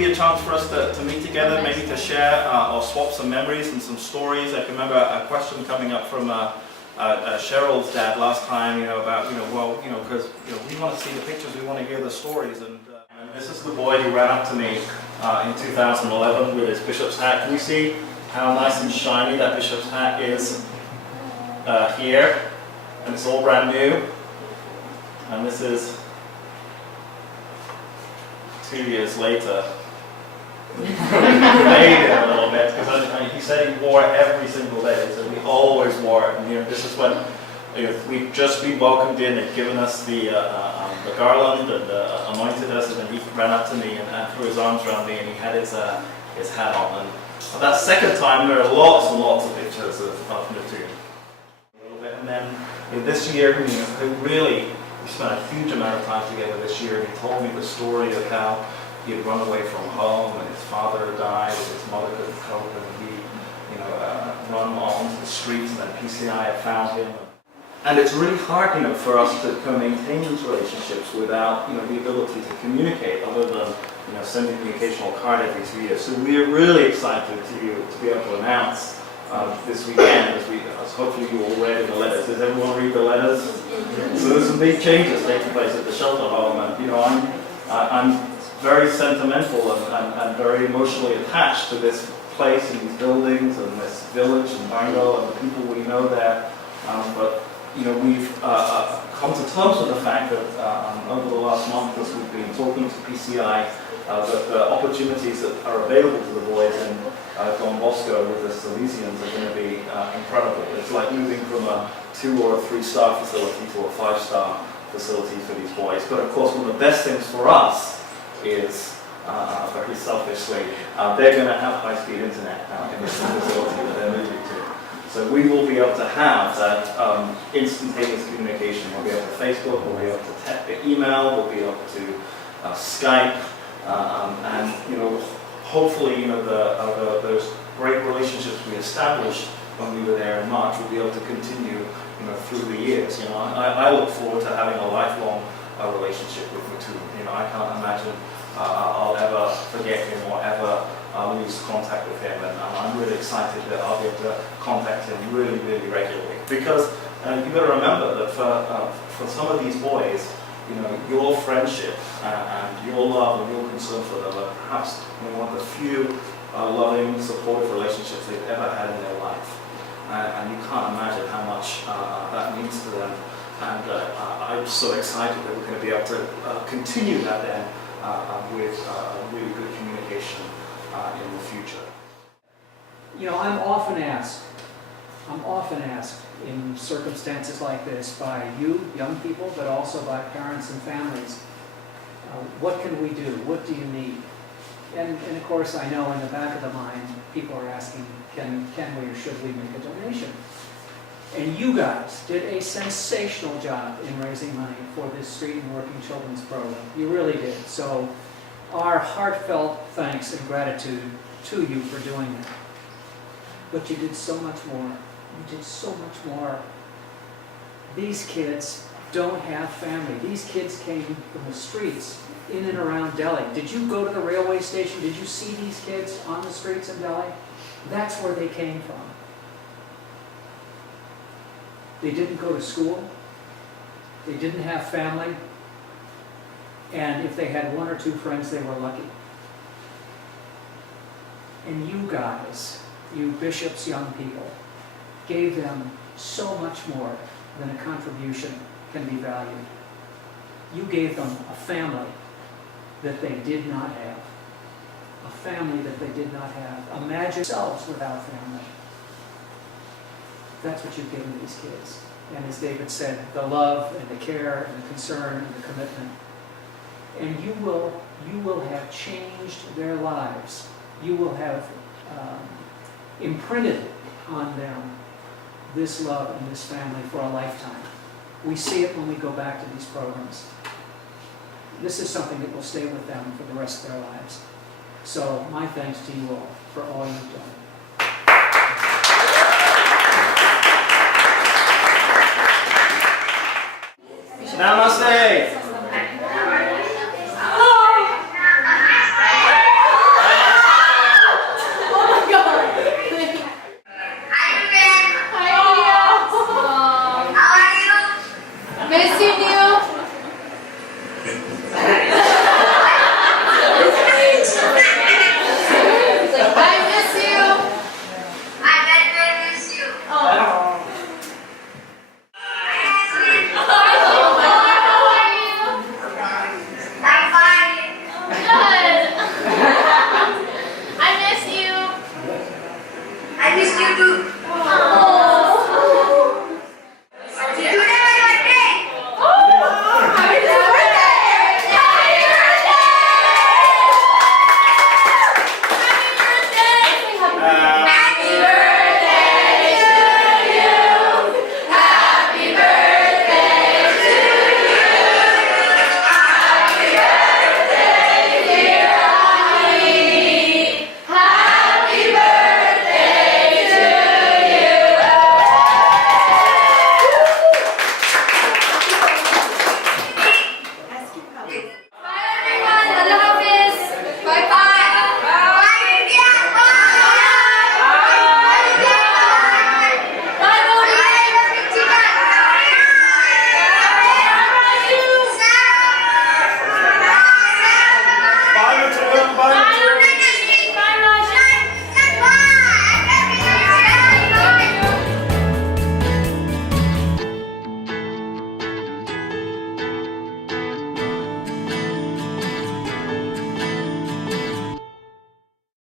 be a chance for us to meet together, maybe to share or swap some memories and some stories. I can remember a question coming up from Cheryl's dad last time, about, because, we want to see the pictures, we want to hear the stories. And this is the boy who ran up to me in 2011 with his bishop's hat. Can you see how nice and shiny that bishop's hat is here? And it's all brand new. And this is 2 years later. Made it a little bit, because he said he wore it every single day, so we always wore it. And this is when we'd just been welcomed in and given us the garland and anointed us, and then he ran up to me and threw his arms around me, and he had his hat on. And that second time, there are lots and lots of pictures of Natur. And then this year, we spent a huge amount of time together this year, and he told me the story of how he had run away from home, and his father died, and his mother couldn't cope, and he, run onto the streets, and then PCI had found him. And it's really hard, for us to maintain these relationships without, the ability to communicate, other than, sending the occasional card every 2 years. So we're really excited to be able to announce this weekend, as hopefully you all read in the letters. Does everyone read the letters? So there's some big changes taking place at the shelter home, and I'm very sentimental and very emotionally attached to this place and these buildings and this village and Bangor and the people we know there. But we've come to terms with the fact that over the last month, as we've been talking to PCI, that the opportunities that are available to the boys in Don Bosco with the Salesians are going to be incredible. It's like moving from a 2 or a 3-star facility to a 5-star facility for these boys. But of course, one of the best things for us is, very selfishly, they're going to have high-speed internet in this facility that they're moving to. So we will be able to have that instantaneous communication. We'll be able to Facebook, we'll be able to email, we'll be able to Skype, and hopefully those great relationships we established when we were there in March will be able to continue through the years. I look forward to having a lifelong relationship with Mutu. I can't imagine I'll ever forget him or ever lose contact with him, and I'm really excited that I'll be able to contact him really, really regularly. Because you've got to remember that for some of these boys, your friendship and your love and your concern for them are perhaps one of the few loving, supportive relationships they've ever had in their life. And you can't imagine how much that means to them. And I'm so excited that we're going to be able to continue that then with really good communication in the future. I'm often asked in circumstances like this by you, young people, but also by parents and families, what can we do? What do you need? And of course, I know in the back of the mind, people are asking, can we or should we make a donation? And you guys did a sensational job in raising money for this Street and Working Children's program. You really did. So our heartfelt thanks and gratitude to you for doing that. But you did so much more. You did so much more. These kids don't have family. These kids came from the streets in and around Delhi. Did you go to the railway station? Did you see these kids on the streets in Delhi? That's where they came from. They didn't go to school. They didn't have family. And if they had 1 or 2 friends, they were lucky. And you guys, you bishops, young people, gave them so much more than a contribution can be valued. You gave them a family that they did not have. A family that they did not have. Imagine yourselves without family. That's what you've given these kids. And as David said, the love and the care and the concern and the commitment. And you will have changed their lives. You will have imprinted on them this love and this family for a lifetime. We see it when we go back to these programs. This is something that will stay with them for the rest of their lives. So my thanks to you all for all you've done. Namaste! Missing you.